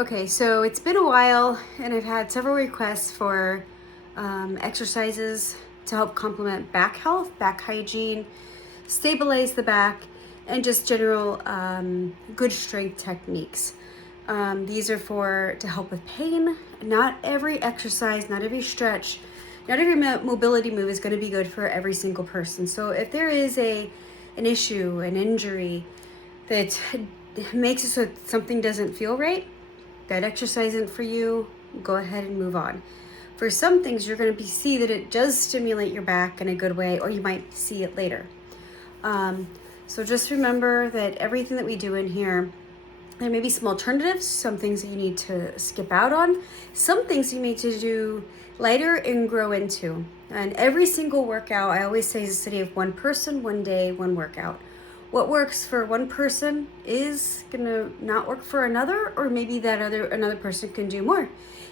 Okay, so it's been a while and I've had several requests for exercises to help complement back health, back hygiene, stabilize the back, and just general good strength techniques. These are to help with pain. Not every exercise, not every stretch, not every mobility move is going to be good for every single person. So if there is an issue, an injury that makes it so something doesn't feel right, that exercise isn't for you, go ahead and move on. For some things, you're going to see that it does stimulate your back in a good way, or you might see it later. So just remember that everything that we do in here, there may be some alternatives, some things that you need to skip out on, some things you need to do lighter and grow into. And every single workout, I always say, is a study of one person, one day, one workout. What works for one person is gonna not work for another, or maybe another person can do more.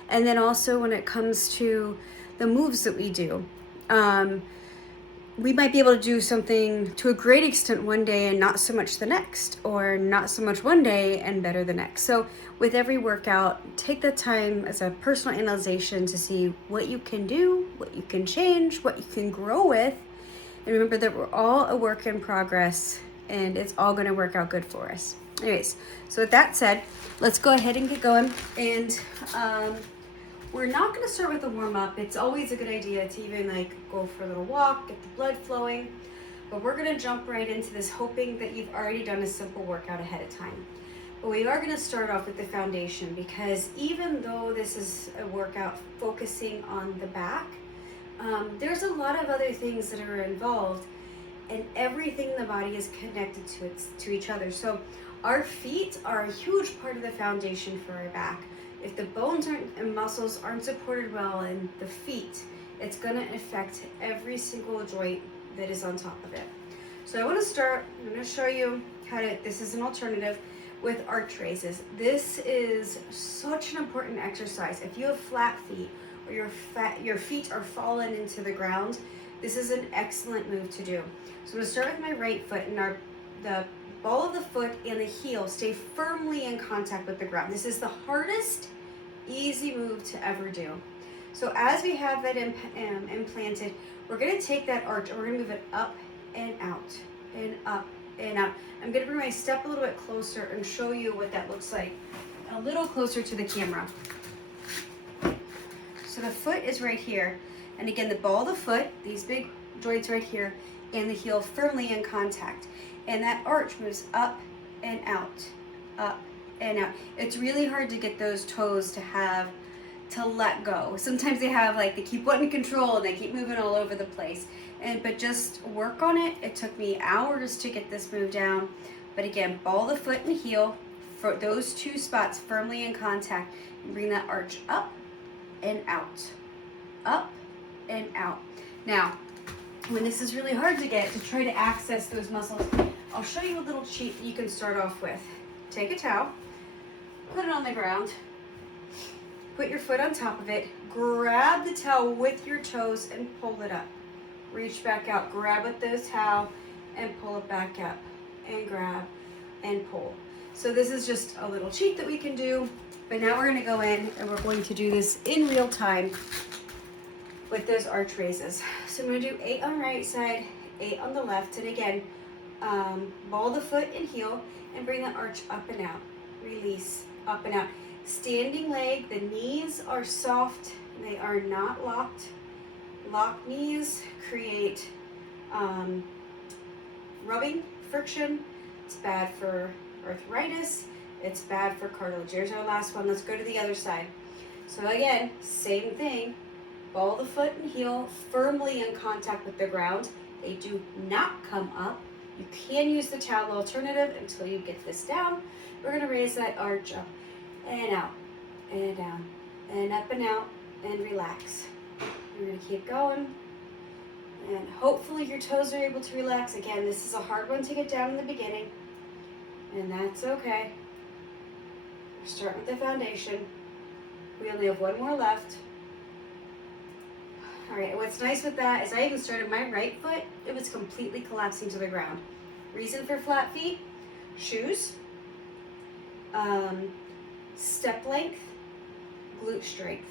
And then also when it comes to the moves that we do, we might be able to do something to a great extent one day and not so much the next, or not so much one day and better the next. So with every workout, take the time as a personal analyzation to see what you can do, what you can change, what you can grow with. And remember that we're all a work in progress, and it's all going to work out good for us. Anyways, so with that said, let's go ahead and get going. And we're not going to start with a warm-up. It's always a good idea to even go for a little walk, get the blood flowing. But we're going to jump right into this, hoping that you've already done a simple workout ahead of time. But we are going to start off with the foundation, because even though this is a workout focusing on the back, there's a lot of other things that are involved, and everything in the body is connected to each other. So our feet are a huge part of the foundation for our back. If the bones and muscles aren't supported well in the feet, it's going to affect every single joint that is on top of it. So I'm going to show you this is an alternative with arch raises. This is such an important exercise. If you have flat feet, or your feet are fallen into the ground, this is an excellent move to do. So I'm going to start with my right foot, and the ball of the foot and the heel stay firmly in contact with the ground. This is the hardest, easy move to ever do. So as we have that implanted, we're going to take that arch and we're going to move it up and out, and up and out. I'm going to bring my step a little bit closer and show you what that looks like a little closer to the camera. So the foot is right here, and again, the ball of the foot, these big joints right here, and the heel firmly in contact. And that arch moves up and out, up and out. It's really hard to get those toes to let go. Sometimes they keep wanting control and they keep moving all over the place. But just work on it. It took me hours to get this move down. But again, ball of the foot and heel, for those two spots firmly in contact, and bring that arch up and out, up and out. Now, when this is really hard to get, to try to access those muscles, I'll show you a little cheat that you can start off with. Take a towel, put it on the ground, put your foot on top of it, grab the towel with your toes and pull it up. Reach back out, grab with the towel and pull it back up, and grab and pull. So this is just a little cheat that we can do. But now we're going to go in and we're going to do this in real time with those arch raises. So I'm going to do 8 on the right side, 8 on the left. And again, ball the foot and heel and bring the arch up and out. Release, up and out. Standing leg, the knees are soft. They are not locked. Locked knees create rubbing, friction. It's bad for arthritis. It's bad for cartilage. Here's our last one. Let's go to the other side. So again, same thing. Ball the foot and heel firmly in contact with the ground. They do not come up. You can use the towel alternative until you get this down. We're going to raise that arch up and out and down and up and out and relax. We're going to keep going. And hopefully your toes are able to relax. Again, this is a hard one to get down in the beginning, and that's okay. Start with the foundation. We only have one more left. All right, what's nice with that is I even started my right foot. It was completely collapsing to the ground. Reason for flat feet, shoes, step length, glute strength.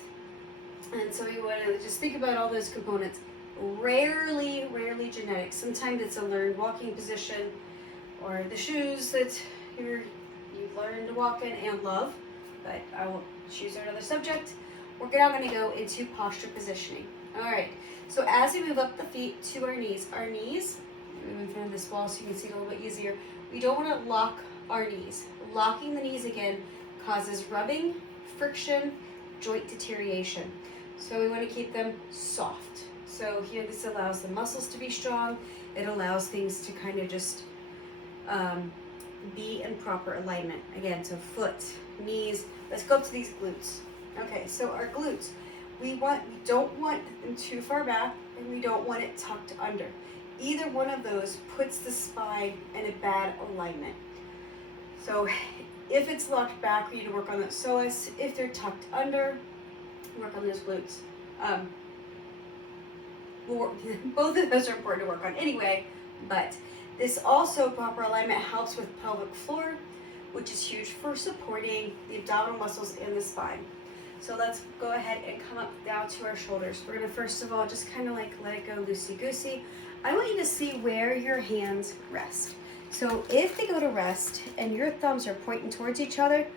And so we want to just think about all those components. Rarely genetic. Sometimes it's a learned walking position or the shoes that you've learned to walk in and love, but shoes are another subject. We're now going to go into posture positioning. All right, so as we move up the feet to our knees, move in front of this wall so you can see it a little bit easier. We don't want to lock our knees. Locking the knees again causes rubbing, friction, joint deterioration. So we want to keep them soft. So here this allows the muscles to be strong. It allows things to kind of just be in proper alignment. Again, so foot, knees. Let's go up to these glutes. Okay, so our glutes, we don't want them too far back and we don't want it tucked under. Either one of those puts the spine in a bad alignment. So if it's locked back, we need to work on that psoas. If they're tucked under, work on those glutes. Both of those are important to work on anyway, but this also, proper alignment, helps with pelvic floor, which is huge for supporting the abdominal muscles in the spine. So let's go ahead and come up down to our shoulders. We're gonna first of all just kind of like let it go loosey-goosey. I want you to see where your hands rest. So if they go to rest and your thumbs are pointing towards each other,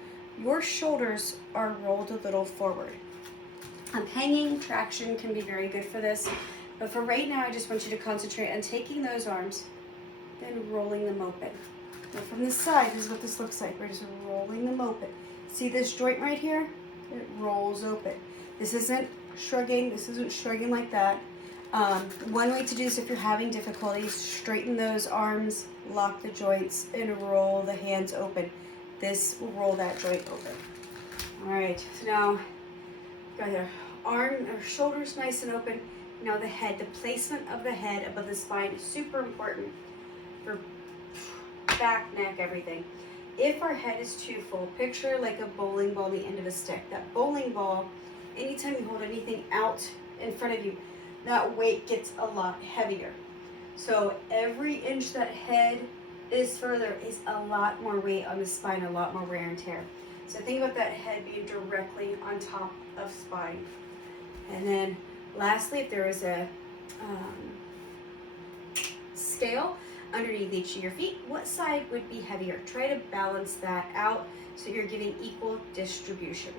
your shoulders are rolled a little forward. Hanging traction can be very good for this, but for right now, I just want you to concentrate on taking those arms and rolling them open. Now from the side, this is what this looks like. We're just rolling them open. See this joint right here? It rolls open. This isn't shrugging like that. One way to do this, if you're having difficulties, straighten those arms, lock the joints, and roll the hands open. This will roll that joint open. All right, so now, got your arm or shoulders nice and open. Now the head, the placement of the head above the spine is super important for back, neck, everything. If our head is too full, picture like a bowling ball on the end of a stick. That bowling ball, anytime you hold anything out in front of you, that weight gets a lot heavier. So every inch that head is further is a lot more weight on the spine, a lot more wear and tear. So think about that head being directly on top of spine. And then lastly, if there is a scale underneath each of your feet, what side would be heavier? Try to balance that out so you're giving equal distribution.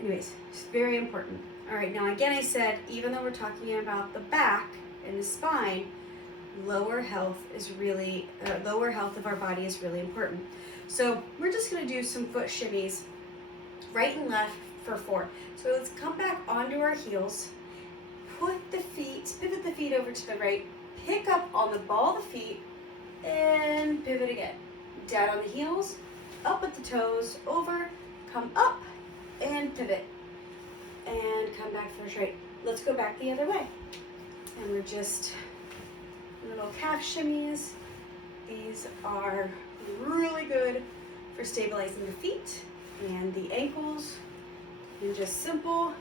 Anyways, it's very important. All right, now again, I said, even though we're talking about the back and the spine, lower health of our body is really important. So we're just gonna do some foot shimmies, right and left for 4. So let's come back onto our heels, pivot the feet over to the right, pick up on the ball of the feet, and pivot again. Down on the heels, up at the toes, over, come up, and pivot. And come back for straight. Let's go back the other way. And we're just little calf shimmies. These are really good for stabilizing the feet and the ankles. And just simple.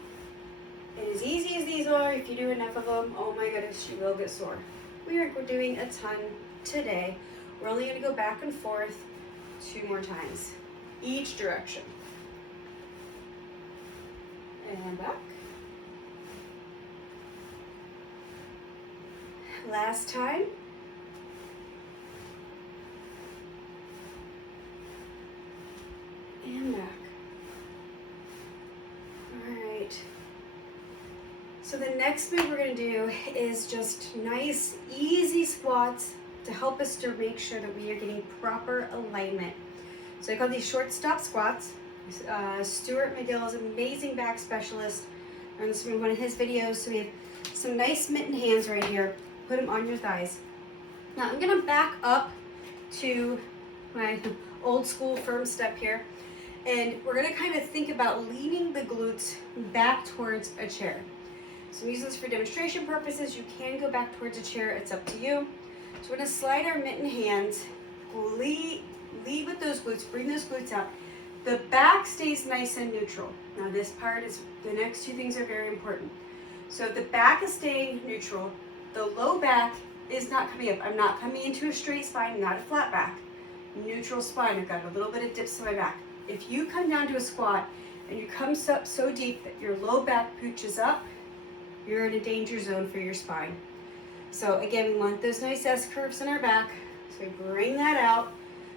And as easy as these are, if you do enough of them, oh my goodness, you will get sore. We're doing a ton today. We're only going to go back and forth 2 more times, each direction. And back. Last time. And back. All right. So the next move we're going to do is just nice, easy squats to help us to make sure that we are getting proper alignment. So I call these short stop squats. Stuart McGill is an amazing back specialist. I learned this from one of his videos. So we have some nice mitten hands right here. Put them on your thighs. Now I'm going to back up to my old school firm step here. And we're going to kind of think about leaning the glutes back towards a chair. So I'm using this for demonstration purposes. You can go back towards a chair. It's up to you. So we're going to slide our mitten hands, lead with those glutes, bring those glutes out. The back stays nice and neutral. Now this part is, the next 2 things are very important. So the back is staying neutral. The low back is not coming up. I'm not coming into a straight spine, not a flat back. neutral spine. I've got a little bit of dips in my back. If you come down to a squat and you come up so deep that your low back pooches up, you're in a danger zone for your spine. So again, we want those nice S curves in our back. So bring that out.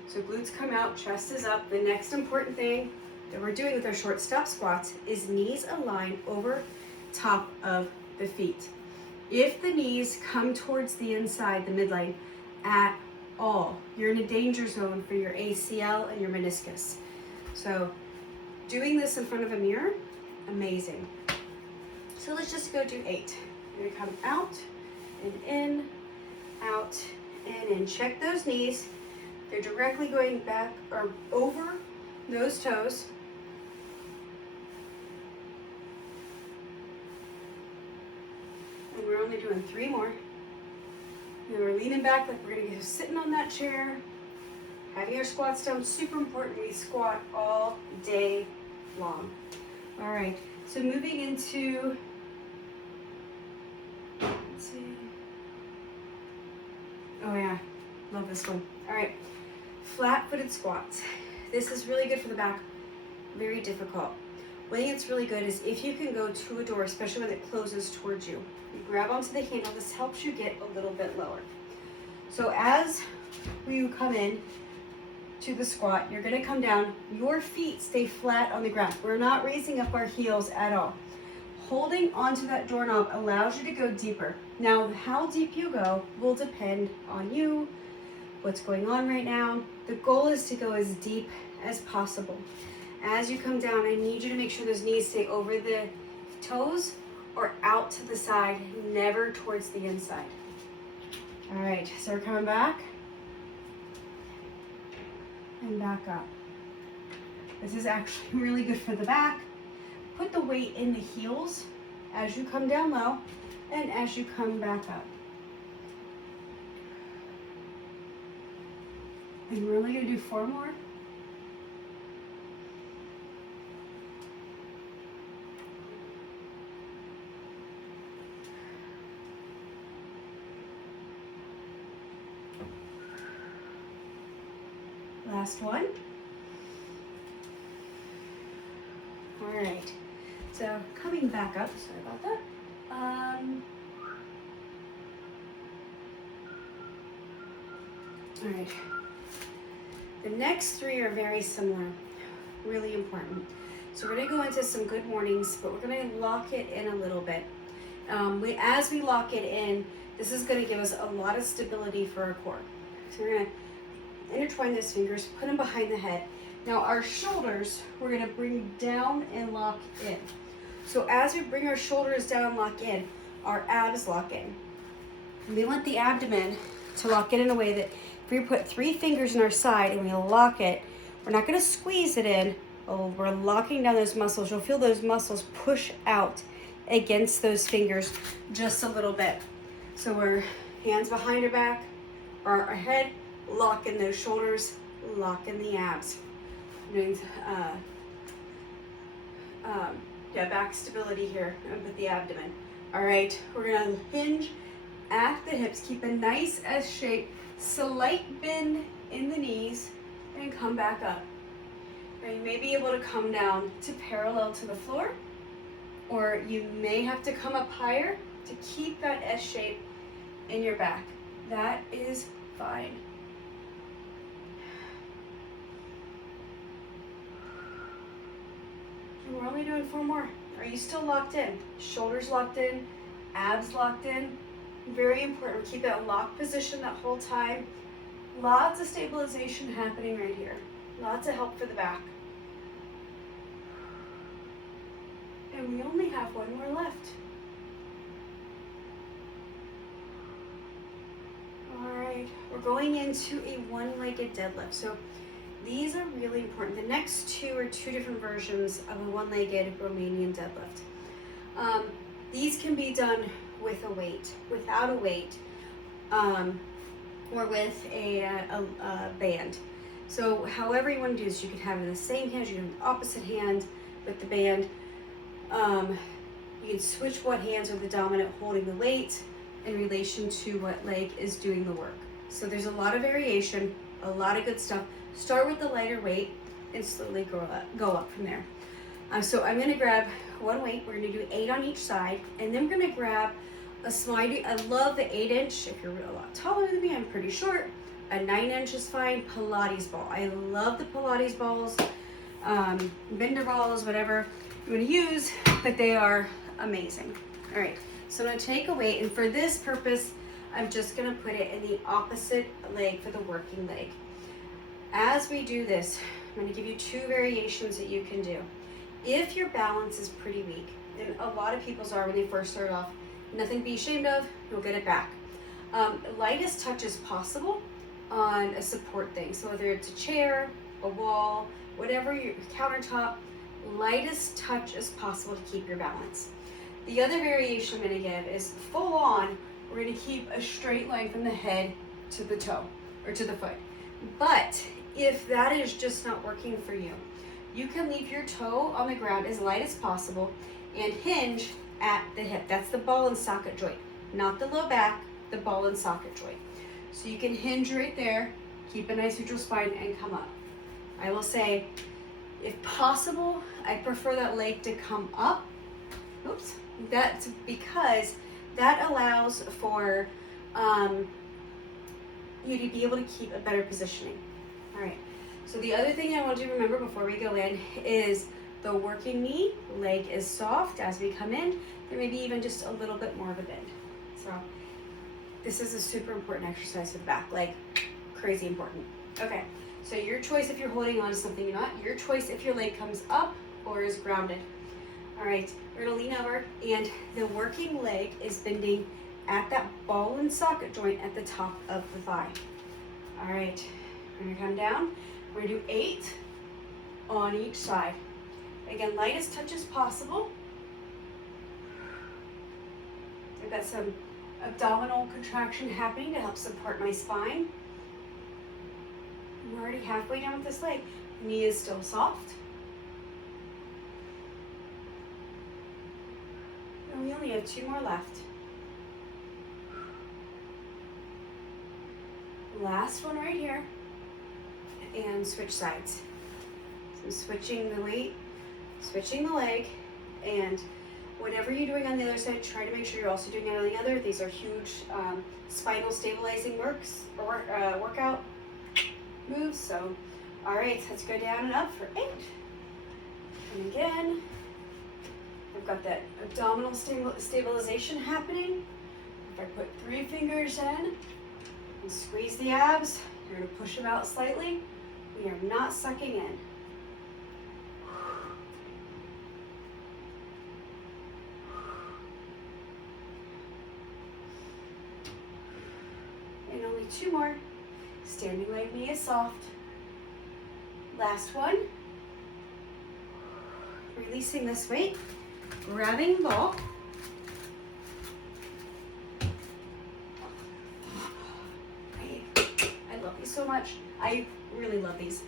So glutes come out, chest is up. The next important thing that we're doing with our short stop squats is knees align over top of the feet. If the knees come towards the inside, the midline, at all, you're in a danger zone for your ACL and your meniscus. So doing this in front of a mirror, amazing. So let's just go do 8. You're gonna come out and in, out and in. Check those knees. They're directly going back or over those toes. And we're only doing 3 more. And we're leaning back like we're gonna be sitting on that chair. Having our squats down, super important. We squat all day long. All right, so moving into, let's see. Oh yeah, love this one. All right, flat-footed squats. This is really good for the back, very difficult. One thing that's really good is if you can go to a door, especially when it closes towards you. You grab onto the handle, this helps you get a little bit lower. So as you come in to the squat, you're gonna come down, your feet stay flat on the ground. We're not raising up our heels at all. Holding onto that doorknob allows you to go deeper. Now, how deep you go will depend on you, what's going on right now. The goal is to go as deep as possible. As you come down, I need you to make sure those knees stay over the toes or out to the side, never towards the inside. All right, so we're coming back and back up. This is actually really good for the back. Put the weight in the heels as you come down low and as you come back up. And we're only gonna do 4 more. Last one. All right, so coming back up, sorry about that. All right, the next 3 are very similar, really important. So we're gonna go into some good mornings, but we're gonna lock it in a little bit. As we lock it in, this is gonna give us a lot of stability for our core. So we're gonna intertwine those fingers, put them behind the head. Now our shoulders, we're gonna bring down and lock in. So as we bring our shoulders down and lock in, our abs lock in. And we want the abdomen to lock in a way that if we put 3 fingers in our side and we lock it, we're not gonna squeeze it in, we're locking down those muscles. You'll feel those muscles push out against those fingers just a little bit. So we're hands behind our back, or our head, lock in those shoulders, lock in the abs. Doing back stability here with the abdomen. All right, we're gonna hinge at the hips, keep a nice S shape, slight bend in the knees, and come back up. Now you may be able to come down to parallel to the floor, or you may have to come up higher to keep that S shape in your back. That is fine. And we're only doing 4 more. Are you still locked in? Shoulders locked in, abs locked in. Very important. Keep that in locked position that whole time. Lots of stabilization happening right here. Lots of help for the back. And we only have 1 more left. All right, we're going into a one-legged deadlift. So these are really important. The next 2 are 2 different versions of a one-legged Romanian deadlift. These can be done with a weight, without a weight, or with a band. So however you want to do this, you can have it in the same hand, you can have the opposite hand with the band. You can switch what hands are the dominant holding the weight in relation to what leg is doing the work. So there's a lot of variation, A lot of good stuff. Start with the lighter weight and slowly go up from there. So I'm gonna grab one weight. We're gonna do 8 on each side, and then we're gonna grab a small. I love the 8-inch. If you're a lot taller than me, I'm pretty short. A 9-inch is fine. Pilates ball. I love the Pilates balls, bender balls, whatever I'm gonna use, but they are amazing. All right, so I'm gonna take a weight, and for this purpose, I'm just gonna put it in the opposite leg for the working leg. As we do this, I'm gonna give you 2 variations that you can do. If your balance is pretty weak, and a lot of people's are when they first start off, nothing to be ashamed of, you'll get it back. Lightest touch as possible on a support thing. So whether it's a chair, a wall, whatever, your countertop, lightest touch as possible to keep your balance. The other variation I'm gonna give is full on, we're gonna keep a straight line from the head to the toe, or to the foot. But if that is just not working for you, you can leave your toe on the ground as light as possible and hinge at the hip. That's the ball and socket joint, not the low back, the ball and socket joint. So you can hinge right there, keep a nice neutral spine, and come up. I will say, if possible, I prefer that leg to come up. Oops, that's because that allows for you to be able to keep a better positioning. All right. So the other thing I want you to remember before we go in is the working knee, leg is soft as we come in. There may be even just a little bit more of a bend. So this is a super important exercise for the back leg, crazy important. Okay, so your choice if you're holding on to something or not, your choice if your leg comes up or is grounded. All right, we're gonna lean over, and the working leg is bending at that ball and socket joint at the top of the thigh. All right, we're gonna come down. We're gonna do 8 on each side. Again, lightest touch as possible. I've got some abdominal contraction happening to help support my spine. We're already halfway down with this leg. Knee is still soft. And we only have 2 more left. Last one right here. And switch sides. So I'm switching the weight, switching the leg, and whatever you're doing on the other side, try to make sure you're also doing it on the other. These are huge spinal stabilizing workout moves. So, all right, let's go down and up for 8. And again, I've got that abdominal stabilization happening. If I put 3 fingers in and squeeze the abs, you're gonna push them out slightly. We are not sucking in. And only 2 more. Standing leg knee is soft. Last one. Releasing this weight, grabbing ball. I love these so much. I really love these.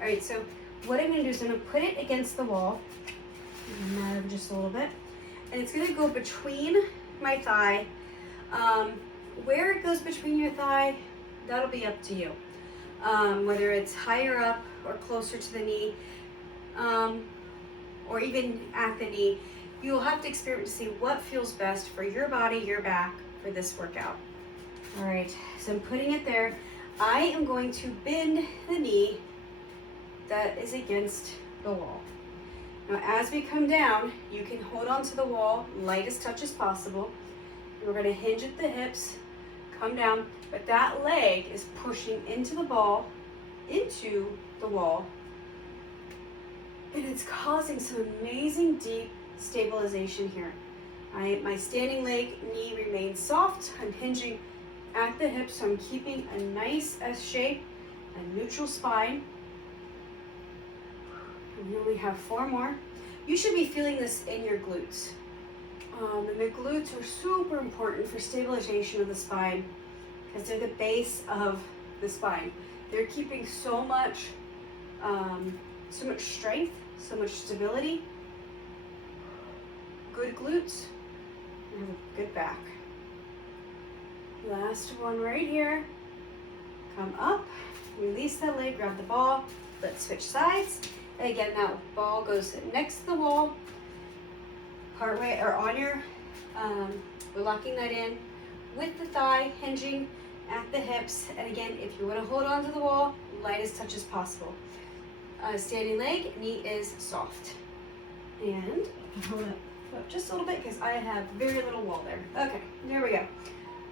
All right, so what I'm gonna do is I'm gonna put it against the wall, just a little bit, and it's gonna go between my thigh. Where it goes between your thigh, that'll be up to you. Whether it's higher up or closer to the knee, or even at the knee, you'll have to experiment to see what feels best for your body, your back, for this workout. All right, so I'm putting it there. I am going to bend the knee that is against the wall. Now, as we come down, you can hold on to the wall, lightest touch as possible. We're gonna hinge at the hips, come down, but that leg is pushing into the wall, and it's causing some amazing deep stabilization here. My standing leg knee remains soft. I'm hinging at the hips, so I'm keeping a nice S shape, a neutral spine. And we only have 4 more. You should be feeling this in your glutes. And the glutes are super important for stabilization of the spine because they're the base of the spine. They're keeping so much strength, so much stability. Good glutes and a good back. Last one right here. Come up release that leg, grab the ball. Let's switch sides. And again, that ball goes next to the wall, partway or on your, we're locking that in with the thigh, hinging at the hips. And again, if you want to hold on to the wall, light as touch as possible. Standing leg, knee is soft. And hold up just a little bit because I have very little wall there. Okay, there we go.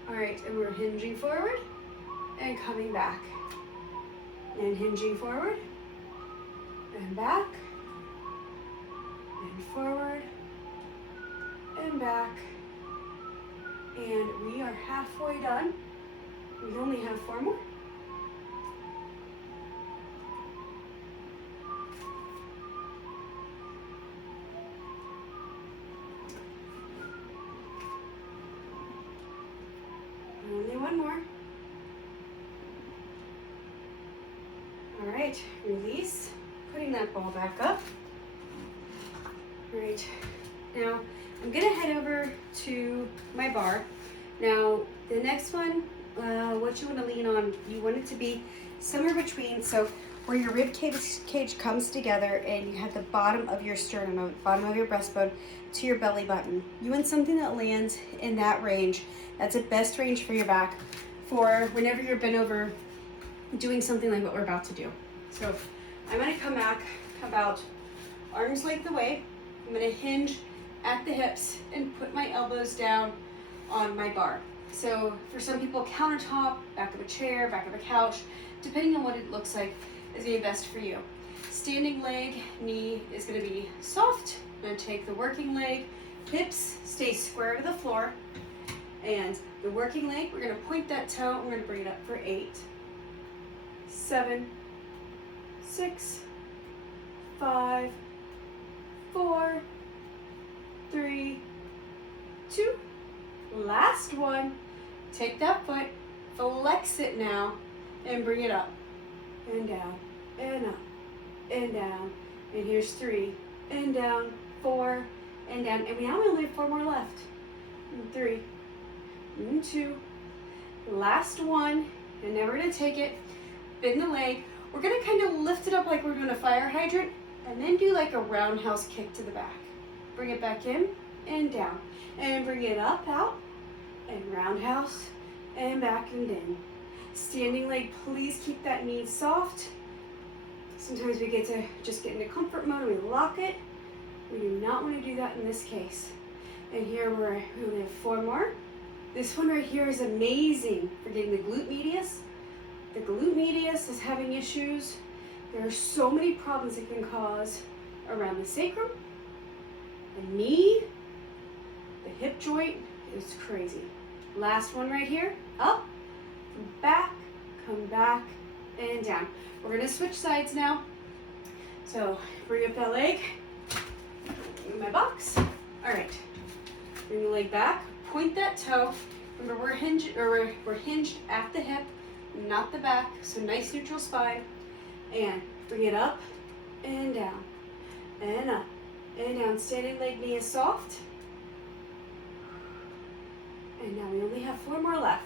All right, and we're hinging forward and coming back. And hinging forward and back and forward and back. And we are halfway done. We only have 4 more. Only 1 more. All right, release, putting that ball back up. All right, now I'm gonna head over to my bar. Now, the next one, what you wanna lean on, you want it to be somewhere between, so where your rib cage comes together and you have the bottom of your sternum, bottom of your breastbone to your belly button. You want something that lands in that range. That's the best range for your back for whenever you're bent over doing something like what we're about to do. So I'm gonna come back about arm's length away. I'm gonna hinge at the hips and put my elbows down on my bar. So for some people, countertop, back of a chair, back of a couch, depending on what it looks like is gonna be best for you. Standing leg, knee is gonna be soft. I'm gonna take the working leg, hips stay square to the floor, and the working leg, we're gonna point that toe, we're gonna bring it up for 8, 7, 6, 5, 4, 3, 2, last one. Take that foot, flex it now, and bring it up, and down, and up, and down, and here's 3, and down, 4, and down, and we now only have 4 more left, and 3, and 2, last one, and now we're gonna take it, bend the leg, we're gonna kind of lift it up like we're doing a fire hydrant, and then do like a roundhouse kick to the back. Bring it back in, and down, and bring it up, out, and roundhouse, and back and in. Standing leg, please keep that knee soft. Sometimes we get to just get into comfort mode and we lock it. We do not want to do that in this case. And here we only have 4 more. This one right here is amazing for getting the glute medius. The glute medius is having issues. There are so many problems it can cause around the sacrum, the knee, the hip joint. It's crazy. Last one right here, up, back, come back, and down. We're gonna switch sides now. So bring up that leg, in my box. All right, bring the leg back, point that toe. Remember we're hinged at the hip, not the back, so nice neutral spine. And bring it up and down, and up, and down. Standing leg, knee is soft. And now we only have 4 more left.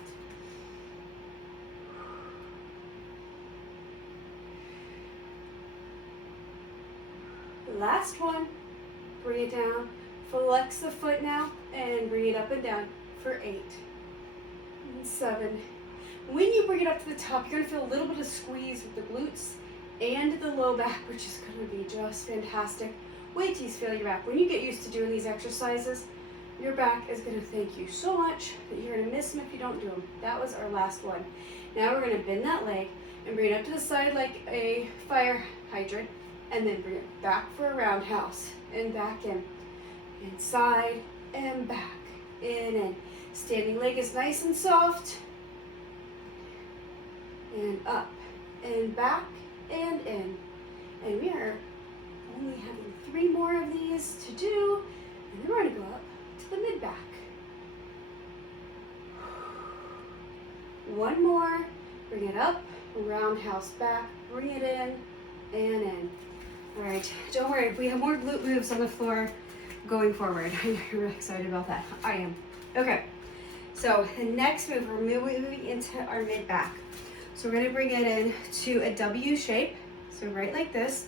Last one, bring it down, flex the foot now, and bring it up and down for 8, and 7. When you bring it up to the top, you're gonna feel a little bit of squeeze with the glutes and the low back, which is gonna be just fantastic. Wait till you feel your back. When you get used to doing these exercises, your back is gonna thank you so much that you're gonna miss them if you don't do them. That was our last one. Now we're gonna bend that leg and bring it up to the side like a fire hydrant, and then bring it back for a roundhouse, and back in, inside and back, in and standing leg is nice and soft, and up, and back, and in. And we are only having 3 more of these to do, and then we're gonna go up to the mid back. 1 more, bring it up, roundhouse back, bring it in, and in. All right, don't worry, we have more glute moves on the floor going forward. I know you're really excited about that. I am. Okay, so the next move, we're moving into our mid back. So we're gonna bring it in to a W shape. So right like this.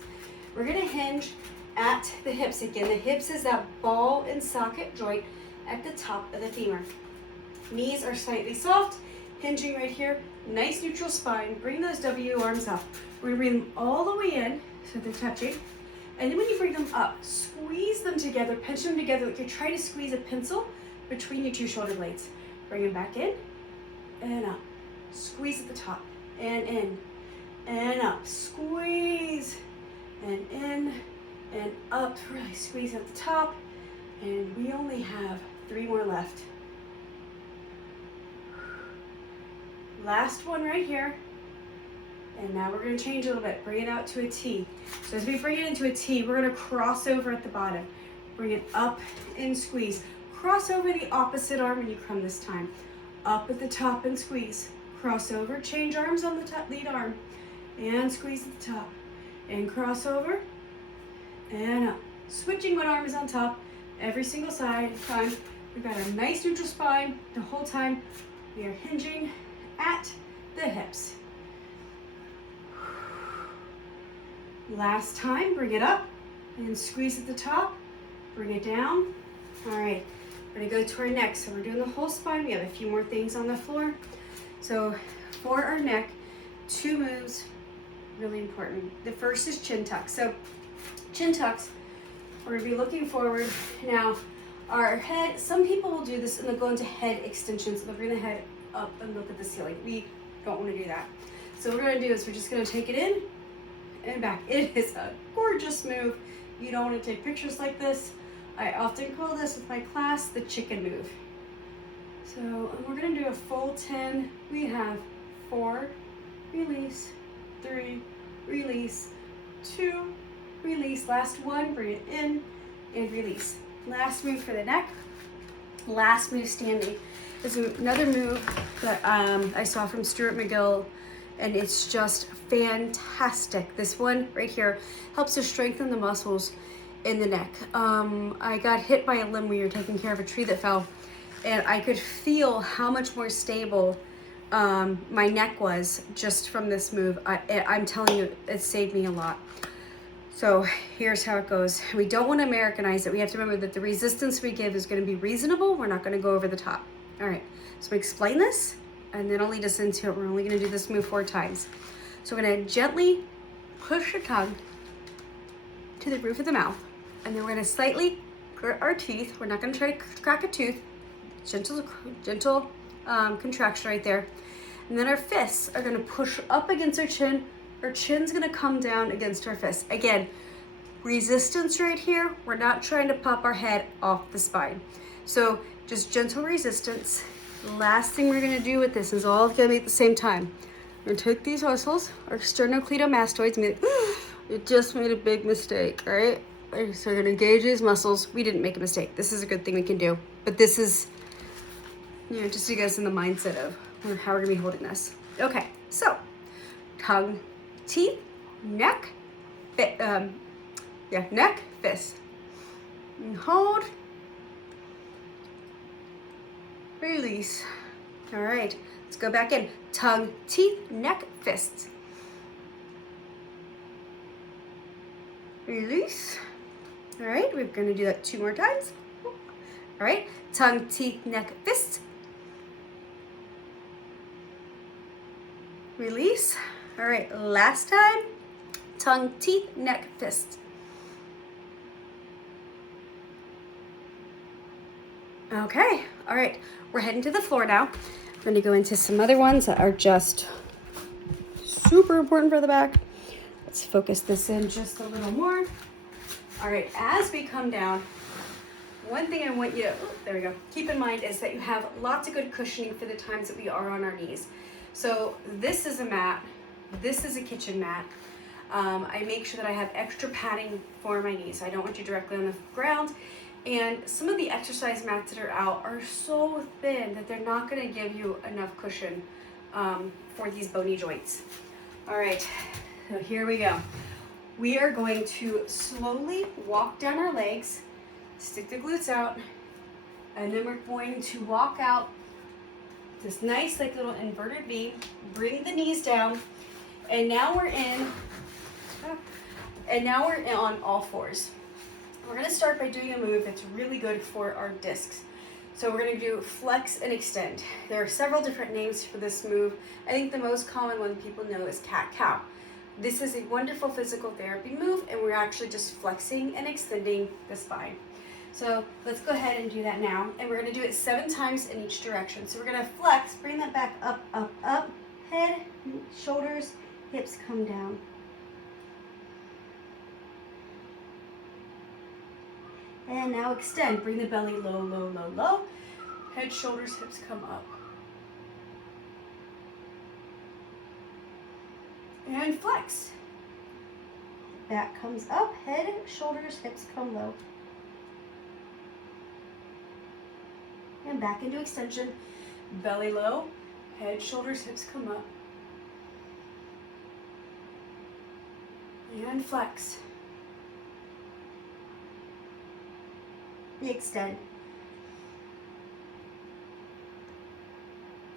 We're gonna hinge at the hips again. The hips is that ball and socket joint at the top of the femur. Knees are slightly soft, hinging right here. Nice neutral spine. Bring those W arms up. We're gonna bring them all the way in so they're touching. And then when you bring them up, squeeze them together, pinch them together like you're trying to squeeze a pencil between your two shoulder blades. Bring them back in and up. Squeeze at the top and in and up. Squeeze and in and up. Really squeeze at the top. And we only have 3 more left. Last one right here. And now we're going to change a little bit. Bring it out to a T. So as we bring it into a T, we're going to cross over at the bottom. Bring it up and squeeze. Cross over the opposite arm and you come this time. Up at the top and squeeze. Cross over, change arms on the top, lead arm. And squeeze at the top. And cross over. And up. Switching what arm is on top. Every single side. Time. We've got a nice neutral spine the whole time. We are hinging at the hips. Last time, bring it up and squeeze at the top. Bring it down. All right, we're gonna go to our neck. So we're doing the whole spine. We have a few more things on the floor. So for our neck, 2 moves, really important. The first is chin tuck. So chin tucks, we're gonna be looking forward. Now, our head, some people will do this and they'll go into head extensions. They'll bring the head up and look at the ceiling. We don't wanna do that. So what we're gonna do is we're just gonna take it in and back. It is a gorgeous move. You don't want to take pictures like this. I often call this with my class the chicken move. So we're going to do a full 10. We have 4, release, 3, release, 2, release. Last one, bring it in and release. Last move for the neck. Last move standing. This is another move that I saw from Stuart McGill, and it's just fantastic. This one right here helps to strengthen the muscles in the neck. I got hit by a limb when we were taking care of a tree that fell, and I could feel how much more stable my neck was just from this move. I'm telling you, it saved me a lot. So here's how it goes. We don't want to Americanize it. We have to remember that the resistance we give is going to be reasonable. We're not going to go over the top. All right, so we explain this, and then I'll lead us into it. We're only going to do this move 4 times. So we're going to gently push the tongue to the roof of the mouth, and then we're going to slightly grit our teeth. We're not going to try to crack a tooth. Gentle contraction right there. And then our fists are going to push up against our chin. Our chin's going to come down against our fists. Again, resistance right here. We're not trying to pop our head off the spine. So just gentle resistance. Last thing we're going to do with this is all going to be at the same time. We're going to take these muscles, our sternocleidomastoids, it just made a big mistake, all right? So we're going to engage these muscles. We didn't make a mistake. This is a good thing we can do. But this is, just to get us in the mindset of how we're going to be holding this. Okay, so tongue, teeth, neck, neck, fist. And hold. Release. All right, let's go back in. Tongue, teeth, neck, fists. Release. All right, we're going to do that 2 more times. All right, tongue, teeth, neck, fists. Release. All right, last time. Tongue, teeth, neck, fists. Okay, all right, we're heading to the floor now. We're going to go into some other ones that are just super important for the back. Let's focus this in just a little more. All right, as we come down, one thing I want you to, there we go, keep in mind is that you have lots of good cushioning for the times that we are on our knees. So this is a mat, this is a kitchen mat. I make sure that I have extra padding for my knees. I don't want you directly on the ground. And some of the exercise mats that are out are so thin that they're not going to give you enough cushion for these bony joints. All right, so here we go. We are going to slowly walk down our legs, stick the glutes out, and then we're going to walk out This nice like little inverted V. Bring the knees down. And now we're on all fours. We're gonna start by doing a move that's really good for our discs. So we're gonna do flex and extend. There are several different names for this move. I think the most common one people know is cat-cow. This is a wonderful physical therapy move, and we're actually just flexing and extending the spine. So let's go ahead and do that now. And we're gonna do it 7 times in each direction. So we're gonna flex, bring that back up, up, up, head, shoulders, hips come down. And now extend, bring the belly low, low, low, low. Head, shoulders, hips come up. And flex. Back comes up, head, shoulders, hips come low. And back into extension, belly low, head, shoulders, hips come up. And flex. Extend.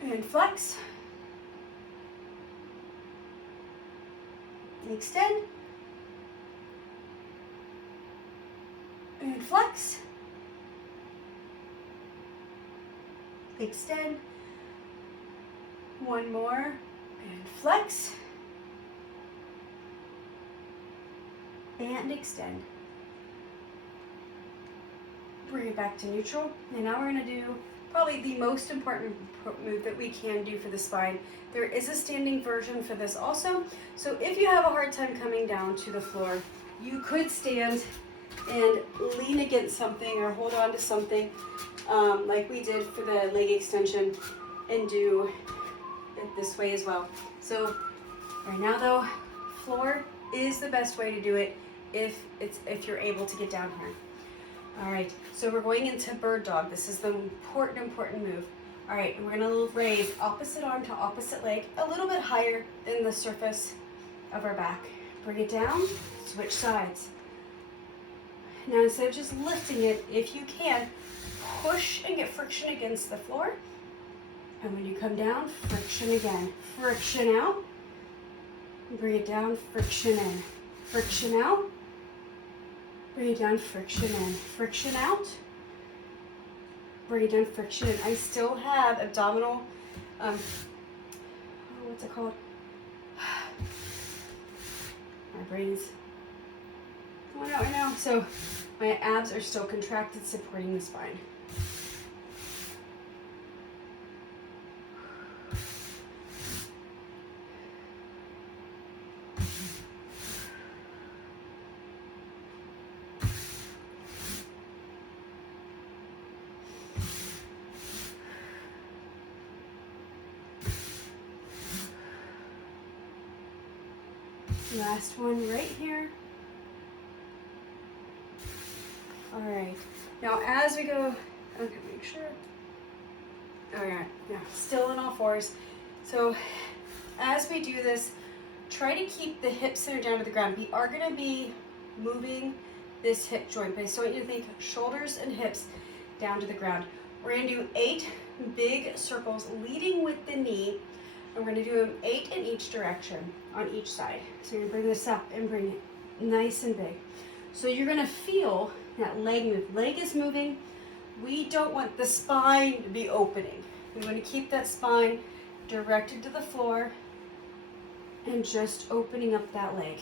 And flex. Extend. And flex. Extend. One more. And flex. And extend. Bring it back to neutral. And now we're going to do probably the most important move that we can do for the spine. There is a standing version for this also. So if you have a hard time coming down to the floor, you could stand and lean against something or hold on to something like we did for the leg extension, and do it this way as well. So right now though, floor is the best way to do it if you're able to get down here. All right, so we're going into bird dog. This is the important move. All right, and we're gonna raise opposite arm to opposite leg a little bit higher than the surface of our back. Bring it down, switch sides. Now instead of just lifting it, if you can, push and get friction against the floor. And when you come down, friction again. Friction out, bring it down, friction in. Friction out, bring it down, friction in. Friction out, bring it down, friction in. I still have abdominal, what's it called? My brain's going out right now. So my abs are still contracted, supporting the spine. Last one right here. All right, now as we go, okay, make sure. All right, yeah, still in all fours. So as we do this, try to keep the hips center down to the ground. We are gonna be moving this hip joint, but I still want you to think shoulders and hips down to the ground. We're gonna do 8 big circles leading with the knee. And we're gonna do them 8 in each direction on each side. So you're gonna bring this up and bring it nice and big. So you're gonna feel that leg move. Leg is moving. We don't want the spine to be opening. We want to keep that spine directed to the floor and just opening up that leg.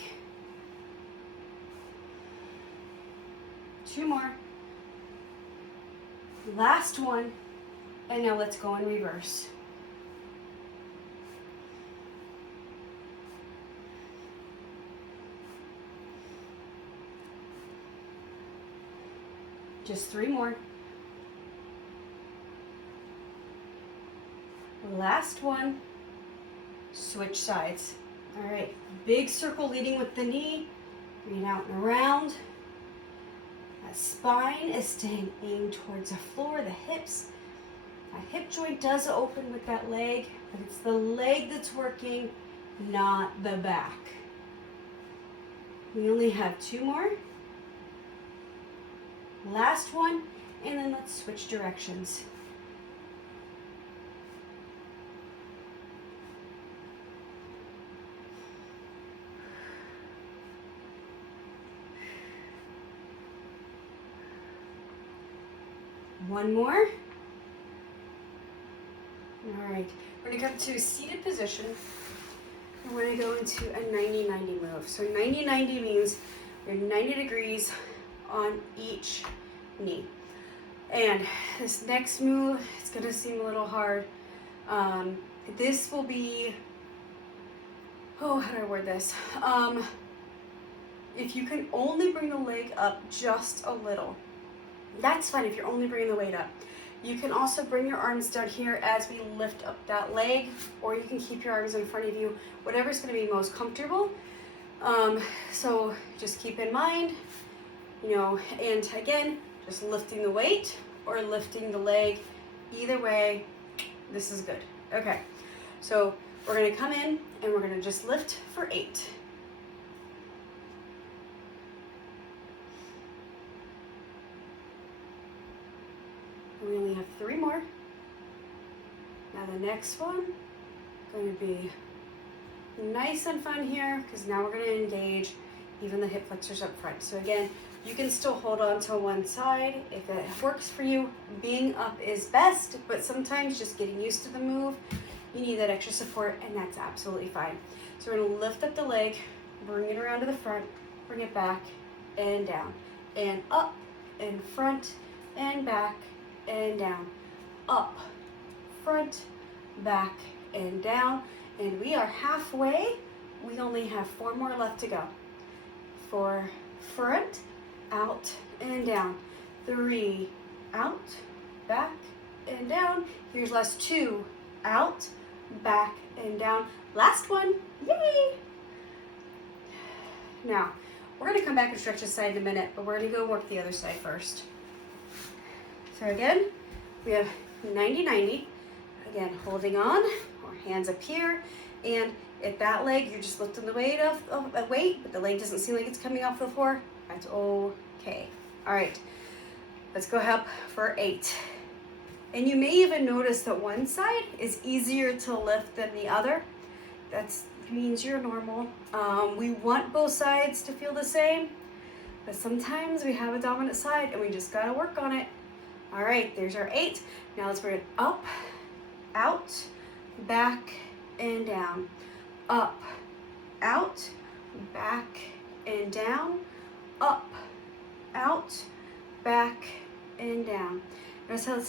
2 more. Last one. And now let's go in reverse. Just 3 more. Last one. Switch sides. All right, big circle leading with the knee. Bring it out and around. That spine is staying aimed towards the floor, the hips. That hip joint does open with that leg, but it's the leg that's working, not the back. We only have 2 more. Last one, and then let's switch directions. One more. All right, we're gonna come to seated position. We're gonna go into a 90-90 move. So 90-90 means you're 90 degrees on each knee. And this next move, it's gonna seem a little hard. This will be, oh, how do I word this? If you can only bring the leg up just a little, that's fine if you're only bringing the weight up. You can also bring your arms down here as we lift up that leg, or you can keep your arms in front of you, whatever's gonna be most comfortable. So just keep in mind, and again, just lifting the weight or lifting the leg, either way, this is good. Okay, so we're gonna come in and we're gonna just lift for 8. We only have 3 more. Now the next one, going to be nice and fun here, because now we're going to engage even the hip flexors up front. So again, you can still hold on to one side if that works for you. Being up is best, but sometimes just getting used to the move, you need that extra support, and that's absolutely fine. So we're going to lift up the leg, bring it around to the front, bring it back and down, and up and front and back and down, up, front, back, and down. And we are halfway. We only have 4 more left to go. 4, front, out, and down. 3, out, back, and down. Here's last 2, out, back, and down. Last one, yay! Now, we're gonna come back and stretch this side in a minute, but we're gonna go work the other side first. So again, we have 90-90. Again, holding on, or hands up here. And if that leg, you're just lifting the weight off of a weight, but the leg doesn't seem like it's coming off the floor, that's okay. All right, let's go up for 8. And you may even notice that one side is easier to lift than the other. That means you're normal. We want both sides to feel the same, but sometimes we have a dominant side and we just gotta work on it. All right, there's our 8. Now let's bring it up, out, back, and down. Up, out, back, and down. Up, out, back, and down. Notice how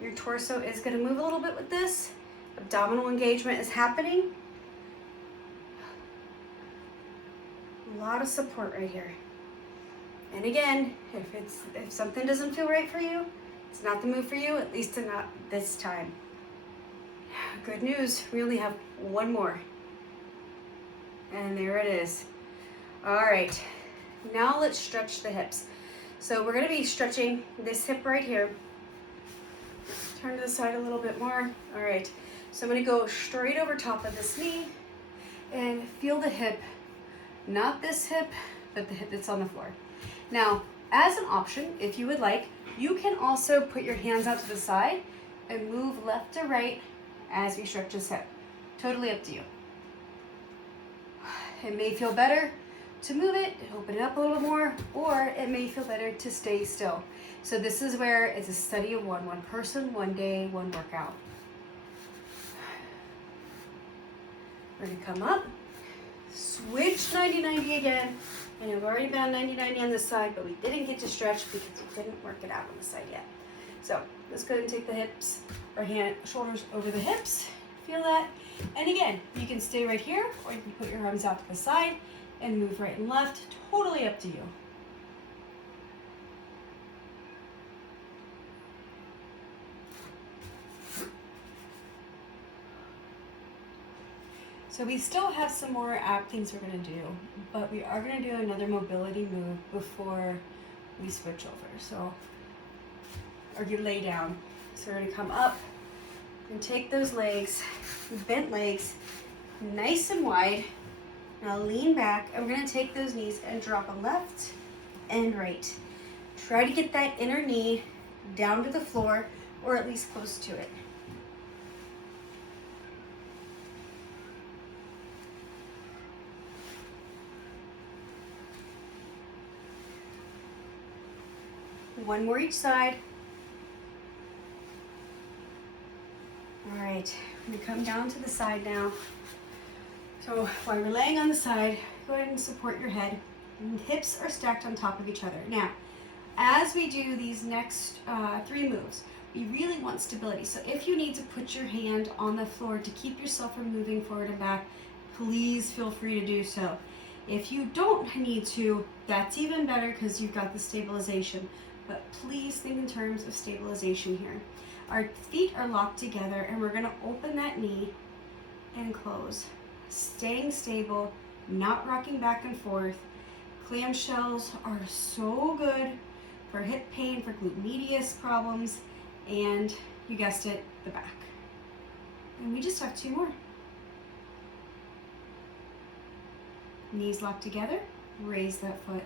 your torso is gonna move a little bit with this. Abdominal engagement is happening. A lot of support right here. And again, if something doesn't feel right for you, it's not the move for you, at least not this time. Good news, we only have 1 more. And there it is. All right, now let's stretch the hips. So we're gonna be stretching this hip right here. Turn to the side a little bit more. All right, so I'm gonna go straight over top of this knee and feel the hip, not this hip, but the hip that's on the floor. Now, as an option, if you would like, you can also put your hands out to the side and move left to right as we stretch this hip. Totally up to you. It may feel better to move it, open it up a little more, or it may feel better to stay still. So this is where it's a study of one person, 1 day, 1 workout. We're gonna come up, switch 90-90 again. And I've already been on 90-90 on this side, but we didn't get to stretch because we didn't work it out on the side yet. So let's go ahead and take the hips, or shoulders over the hips. Feel that. And again, you can stay right here, or you can put your arms out to the side and move right and left. Totally up to you. So we still have some more ab things we're gonna do, but we are gonna do another mobility move before we switch over. So, or you lay down. So we're gonna come up and take those legs, bent legs, nice and wide. Now lean back, and we're gonna take those knees and drop them left and right. Try to get that inner knee down to the floor, or at least close to it. One more each side. right, I'm gonna come down to the side now. So while you're laying on the side, go ahead and support your head. And hips are stacked on top of each other. Now, as we do these next 3 moves, we really want stability. So if you need to put your hand on the floor to keep yourself from moving forward and back, please feel free to do so. If you don't need to, that's even better because you've got the stabilization. But please think in terms of stabilization here. Our feet are locked together and we're gonna open that knee and close. Staying stable, not rocking back and forth. Clamshells are so good for hip pain, for glute medius problems, and you guessed it, the back. And we just have 2 more. Knees locked together, raise that foot.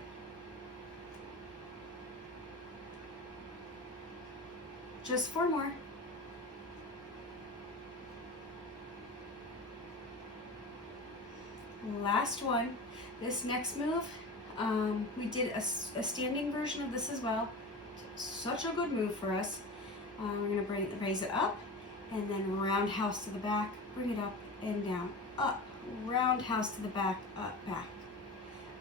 Just 4 more. Last one. This next move, we did a standing version of this as well. Such a good move for us. We're gonna raise it up and then roundhouse to the back, bring it up and down, up, roundhouse to the back, up, back,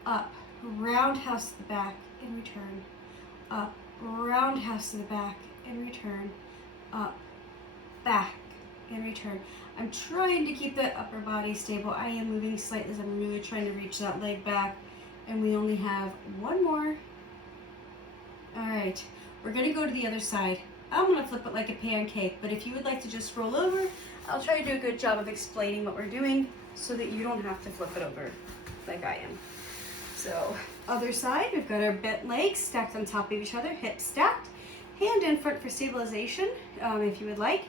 up, roundhouse to the back and return, up, roundhouse to the back and return, up, back and return. I'm trying to keep that upper body stable. I am moving slightly as I'm really trying to reach that leg back, and we only have 1 more. All right, we're gonna go to the other side. I'm gonna flip it like a pancake, but if you would like to just roll over, I'll try to do a good job of explaining what we're doing so that you don't have to flip it over like I am. So, other side, we've got our bent legs stacked on top of each other, hips stacked, hand in front for stabilization, if you would like.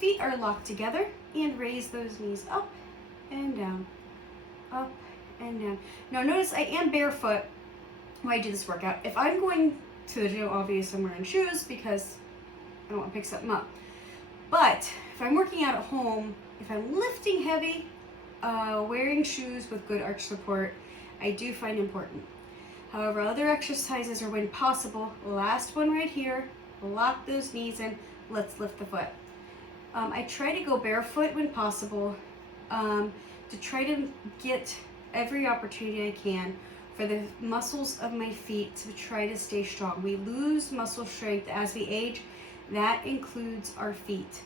Feet are locked together, and raise those knees up and down, up and down. Now notice I am barefoot when I do this workout. If I'm going to the gym, obviously I'm wearing shoes because I don't want to pick something up. But if I'm working out at home, if I'm lifting heavy, wearing shoes with good arch support, I do find important. However, other exercises are when possible. Last one right here, lock those knees in, let's lift the foot. I try to go barefoot when possible to try to get every opportunity I can for the muscles of my feet to try to stay strong. We lose muscle strength as we age. That includes our feet.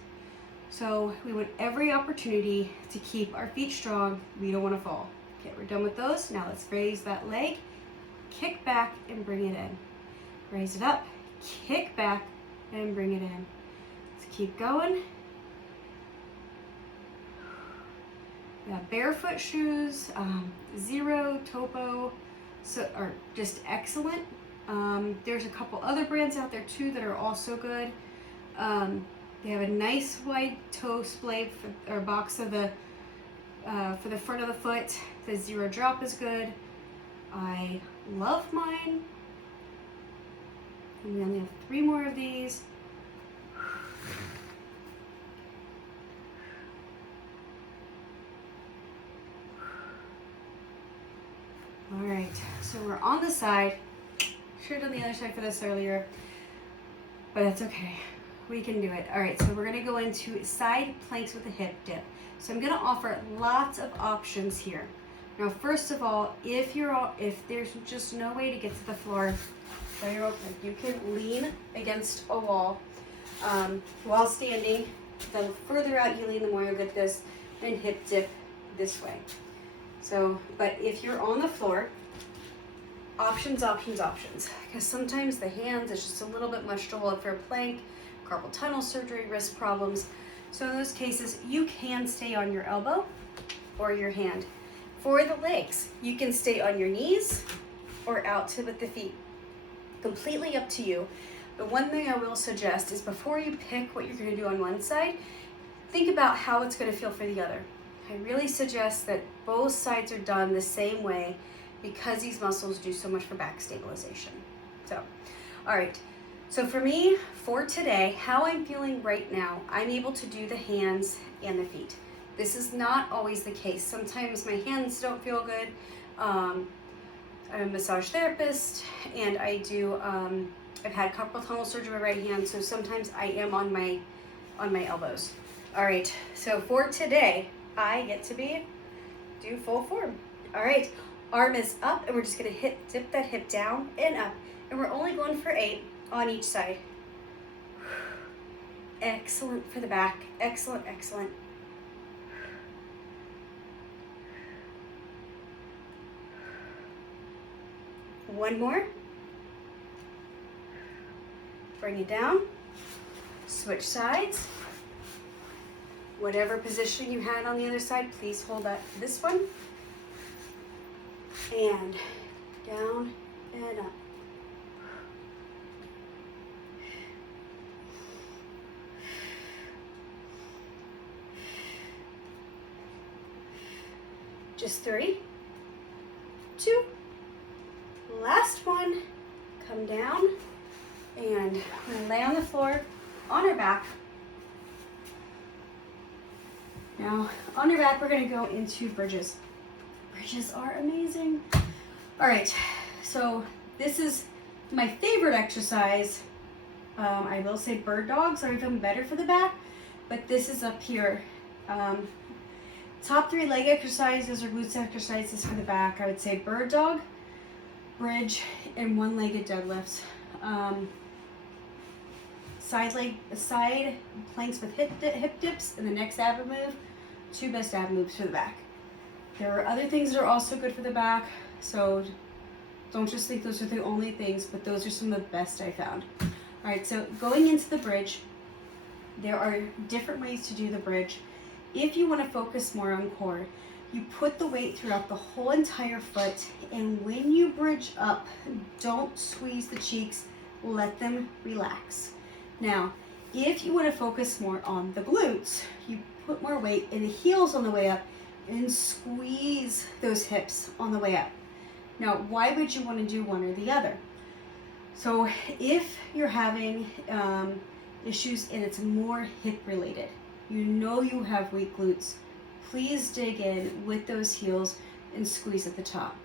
So we want every opportunity to keep our feet strong. We don't want to fall. Okay, we're done with those. Now let's raise that leg, kick back and bring it in. Raise it up, kick back and bring it in. Let's keep going. Yeah, barefoot shoes, Zero, Topo, so are just excellent. There's a couple other brands out there too that are also good. They have a nice wide toe splay or box of the for the front of the foot. The Zero Drop is good. I love mine. And we only have 3 more of these. All right, so we're on the side. Should have done the other side for this earlier, but that's okay. We can do it. All right, so we're gonna go into side planks with a hip dip. So I'm gonna offer lots of options here. Now, first of all, if there's just no way to get to the floor, very open, you can lean against a wall while standing. The further out you lean, the more you'll get this, and hip dip this way. So, but if you're on the floor, options, because sometimes the hands is just a little bit much to hold for a plank, carpal tunnel surgery, wrist problems. So in those cases, you can stay on your elbow or your hand. For the legs, you can stay on your knees or out to with the feet. Completely up to you. But one thing I will suggest is before you pick what you're gonna do on one side, think about how it's gonna feel for the other. I really suggest that both sides are done the same way because these muscles do so much for back stabilization. So, all right. So for me, for today, how I'm feeling right now, I'm able to do the hands and the feet. This is not always the case. Sometimes my hands don't feel good. I'm a massage therapist and I do, I've had carpal tunnel surgery with my right hand, so sometimes I am on my elbows. All right, so for today, I get to do full form. All right, arm is up, and we're just gonna dip that hip down and up, and we're only going for 8 on each side. Excellent for the back, excellent, excellent. One more. Bring it down, switch sides. Whatever position you had on the other side, please hold that for this one. And down and up. Just 3, 2, last one. Come down and we're gonna lay on the floor on our back. Now, on your back, we're gonna go into bridges. Bridges are amazing. All right, so this is my favorite exercise. I will say bird dogs are even better for the back, but this is up here. Top 3 leg exercises or glutes exercises for the back. I would say bird dog, bridge, and one-legged deadlifts. Side planks with hip dips, and the next ab move, 2 best ab moves for the back. There are other things that are also good for the back, so don't just think those are the only things, but those are some of the best I found. All right, so going into the bridge, there are different ways to do the bridge. If you want to focus more on core, you put the weight throughout the whole entire foot, and when you bridge up, don't squeeze the cheeks, let them relax. Now, if you want to focus more on the glutes, you put more weight in the heels on the way up and squeeze those hips on the way up. Now, why would you want to do one or the other? So if you're having issues and it's more hip related, you know you have weak glutes, please dig in with those heels and squeeze at the top.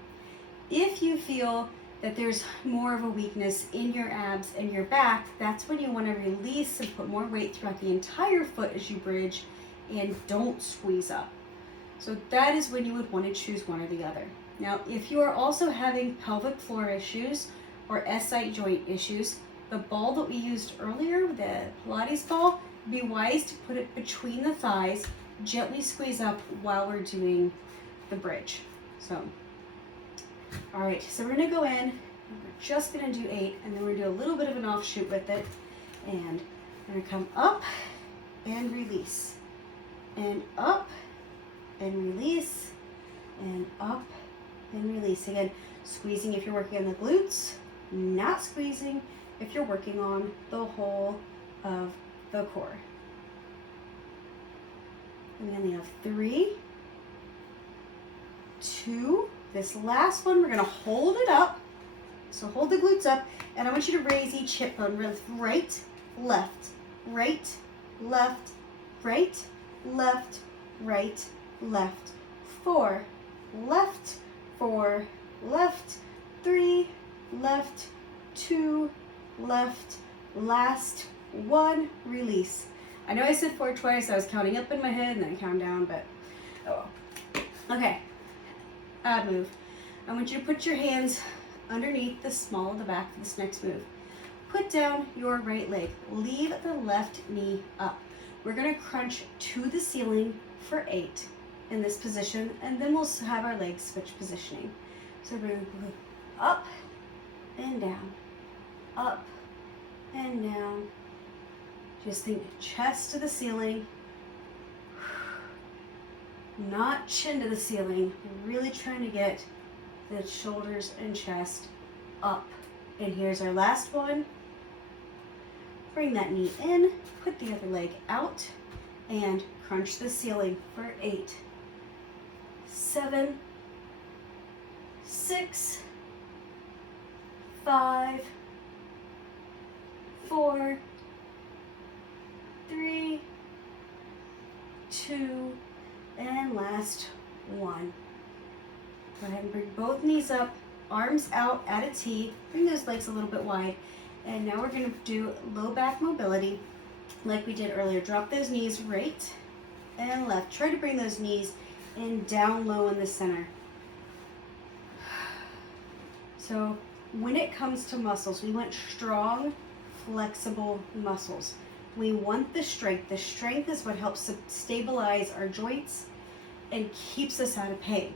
If you feel that there's more of a weakness in your abs and your back, that's when you want to release and put more weight throughout the entire foot as you bridge, and don't squeeze up. So that is when you would want to choose one or the other. Now, if you are also having pelvic floor issues or SI joint issues, the ball that we used earlier, the Pilates ball, be wise to put it between the thighs, gently squeeze up while we're doing the bridge. So, all right, so we're gonna go in, and we're just gonna do 8, and then we're gonna do a little bit of an offshoot with it, and we're gonna come up and release, and up and release, and up and release. Again, squeezing if you're working on the glutes, not squeezing if you're working on the whole of the core. And then we have 3, 2, this last one, we're gonna hold it up. So hold the glutes up, and I want you to raise each hip bone. Right, left, right, left, right, left, right, left. 4, left, 4, left, 3, left, 2, left, last 1, release. I know I said 4 twice, I was counting up in my head and then count down, but oh well. Okay, ab move. I want you to put your hands underneath the small of the back for this next move. Put down your right leg, leave the left knee up. We're gonna crunch to the ceiling for 8 in this position, and then we'll have our legs switch positioning. So we're gonna move up and down, up and down. Just think chest to the ceiling, not chin to the ceiling. You're really trying to get the shoulders and chest up. And here's our last one. Bring that knee in, put the other leg out, and crunch the ceiling for 8, 7, 6, 5, 4, 3, 2, and last 1. Go ahead and bring both knees up, arms out at a T. Bring those legs a little bit wide. And now we're going to do low back mobility like we did earlier. Drop those knees right and left. Try to bring those knees in down low in the center. So when it comes to muscles, we want strong, flexible muscles. We want the strength. The strength is what helps stabilize our joints and keeps us out of pain.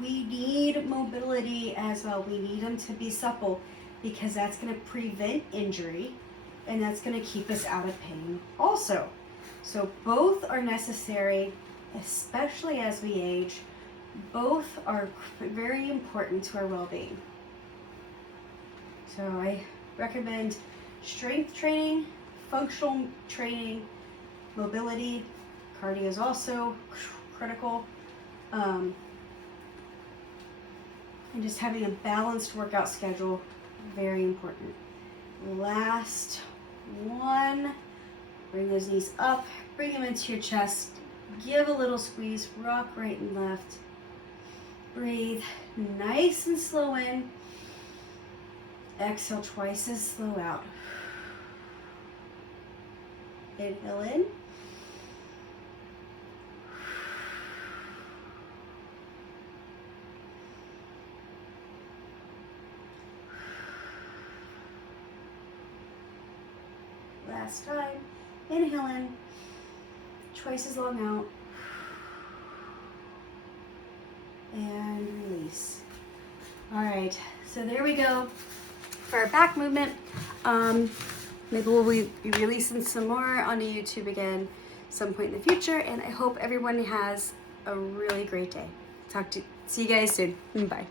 We need mobility as well. We need them to be supple because that's going to prevent injury and that's going to keep us out of pain also. So both are necessary, especially as we age. Both are very important to our well-being. So I recommend strength training, functional training, mobility. Cardio is also critical. And just having a balanced workout schedule, very important. Last one, bring those knees up, bring them into your chest, give a little squeeze, rock right and left. Breathe nice and slow in. Exhale twice as slow out. Inhale in. Last time. Inhale in. Twice as long out. And release. All right, so there we go for our back movement. Maybe we'll be releasing some more onto YouTube again some point in the future, and I hope everyone has a really great day. See you guys soon. Bye.